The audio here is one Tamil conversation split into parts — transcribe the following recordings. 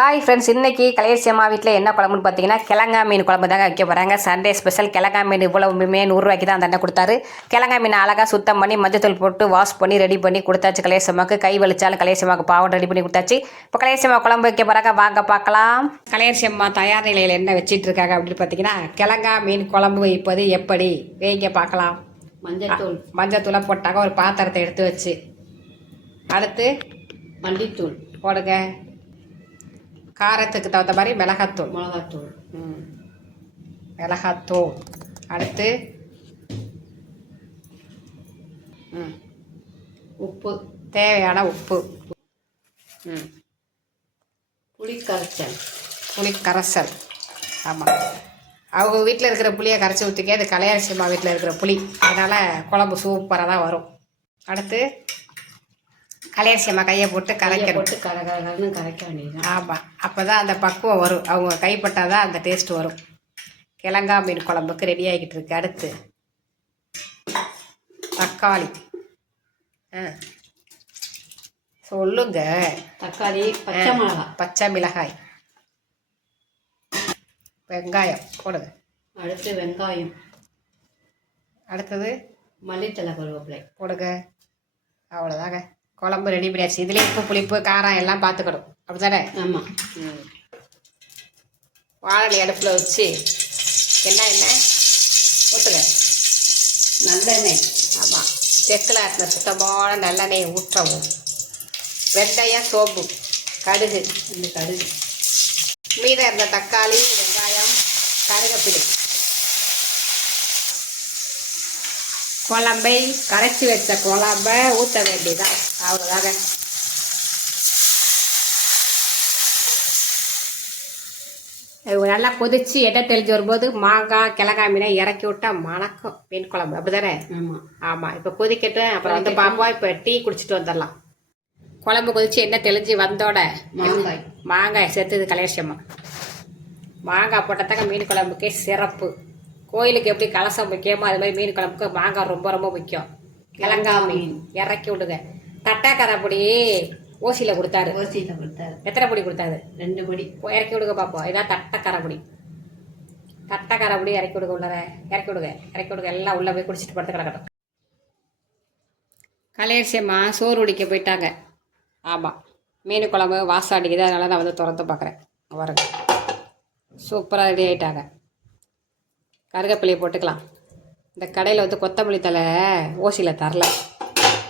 ஹாய் ஃப்ரெண்ட்ஸ், இன்றைக்கி கலையரசி அம்மா வீட்டில் என்ன குழம்புன்னு பார்த்தீங்கன்னா கிழங்கா மீன் குழம்பு தாங்க வைக்க போகிறாங்க. சண்டே ஸ்பெஷல் கிழங்கா மீன். இவ்வளோ மீன் 100 தான் அந்த அண்ணன் கொடுத்தாரு. கிழங்கா மீன் அழகாக சுத்தம் பண்ணி மஞ்சத்தூள் போட்டு வாஷ் பண்ணி ரெடி பண்ணி கொடுத்தாச்சு கலையரசி அம்மாவுக்கு. கை வலிச்சாலும் கலையரசி அம்மாவுக்கு பாவம் ரெடி பண்ணி கொடுத்தாச்சு. இப்போ கலையரசி அம்மா குழம்பு வைக்க போகிறாங்க, வாங்க பார்க்கலாம். கலையரசி அம்மா தயார் நிலையில் என்ன வச்சிட்டு இருக்காங்க அப்படின்னு பார்த்தீங்கன்னா, கிழங்கா மீன் குழம்பு வைப்பது எப்படி வைங்க பார்க்கலாம். மஞ்சத்தூளை போட்டாங்க. ஒரு பாத்திரத்தை எடுத்து வச்சு அடுத்து மல்லித்தூள் போடுங்க. காரத்துக்கு தகுந்த மாதிரி மிளகாத்தூள் மிளகாத்தூள். அடுத்து உப்பு, தேவையான உப்பு. புளி கரைசல். ஆமாம், அவங்க வீட்டில் இருக்கிற புளியை கரைச்சி ஊற்றிக்க. அது கலையரசி அம்மா வீட்டில் இருக்கிற புளி, அதனால் குழம்பு சூப்பராக தான் வரும். அடுத்து கலையரசி அம்மா கையை போட்டு கரைக்கணும். கரைக்க வேண்டியது. ஆமாம், அப்போ தான் அந்த பக்குவம் வரும். அவங்க கைப்பட்டால் தான் அந்த டேஸ்ட் வரும். கிழங்கா மீன் குழம்புக்கு ரெடி ஆகிக்கிட்டு இருக்கு. அடுத்து தக்காளி. சொல்லுங்க. தக்காளி, பச்சை மிளகாய், வெங்காயம் போடுங்க. அடுத்து வெங்காயம். அடுத்தது மல்லித்தலை, கருவேப்பிலை போடுங்க. அவ்வளோதாங்க, குழம்பு ரெடி பண்ணியாச்சு. இதுலேயே உப்பு புளிப்பு காரம் எல்லாம் பார்த்துக்கணும், அப்படி தானே? ஆமாம். வாழை அடுப்பில் வச்சு எண்ணெய் ஊற்றுங்க. நல்லெண்ணெய். ஆமாம், செக்கில் ஆட்டின சுத்தமான நல்லெண்ணெயை ஊற்றவும். வெந்தயம், சோம்பு, கடுகு. இந்த கடுகு, மீதம் இருந்த தக்காளி, வெங்காயம், கருவேப்பிலை. குழம்பை கரைச்சி வச்ச குழம்ப ஊற்ற வேண்டியதான். அவ்வளோதாங்க. நல்லா கொதிச்சு எடை தெளிஞ்சு வரும்போது மாங்காய் கிழங்கா மீனை இறக்கி விட்டா மணக்கம் மீன் குழம்பு, அப்படி தானே? ஆமாம். ஆமாம், இப்போ கொதிக்கட்டும். அப்புறம் வந்து பாப்போம். இப்போ டீ குடிச்சிட்டு வந்துடலாம். குழம்பு கொதிச்சு எண்ணெய் தெளிஞ்சு வந்தோட மாங்காய் சேர்த்துது கலையரசி அம்மா. மாங்காய் போட்டதாங்க மீன் குழம்புக்கே சிறப்பு. கோயிலுக்கு எப்படி கலசம் முக்கியமோ அது மாதிரி மீன் குழம்புக்கு மாங்காய் ரொம்ப ரொம்ப முக்கியம். கிழங்கா மீன் இறக்கி விடுங்க. தட்டாக்காரப்பொடி ஓசியில் கொடுத்தாரு. எத்தனை பொடி கொடுத்தாரு? 2 பொடி. இறக்கி விடுங்க பார்ப்போம். இதான் தட்டக்காரப்பொடி. தட்டக்காரப்பொடி இறக்கி விடுங்க. உள்ளத இறக்கி விடுங்க, இறக்கி விடுங்க. எல்லாம் உள்ளே போய் குடிச்சிட்டு படுத்து கிடக்கட்டும். கலையரசி அம்மா சோறு உடிக்க போயிட்டாங்க. ஆமாம், மீன் குழம்பு வாசம் அடிக்குது, அதனால நான் வந்து திறந்து பார்க்குறேன். வரங்க, சூப்பராக ரெடி ஆகிட்டாங்க. கருவேப்பிலையை போட்டுக்கலாம். இந்த கடையில் வந்து கொத்தமல்லி தலை ஓசியில் தரல,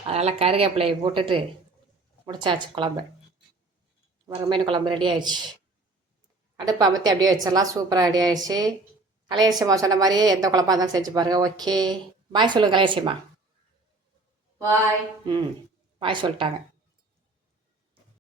அதனால் கருவேப்பிலையை போட்டுட்டு முடிச்சாச்சு குழம்பு. வர மீன் குழம்பு ரெடி ஆயிடுச்சு. அடுப்பு அமர்த்தி அப்படியே வச்சிடலாம். சூப்பராக ரெடி ஆயிடுச்சு. கலையரசி அம்மா சொன்ன மாதிரியே எந்த குழம்பா இருந்தாலும் செஞ்சு பாருங்கள். ஓகே, பாய் சொல்லுங்கள் கலையரசி அம்மா. பாய். பாய் சொல்லிட்டாங்க.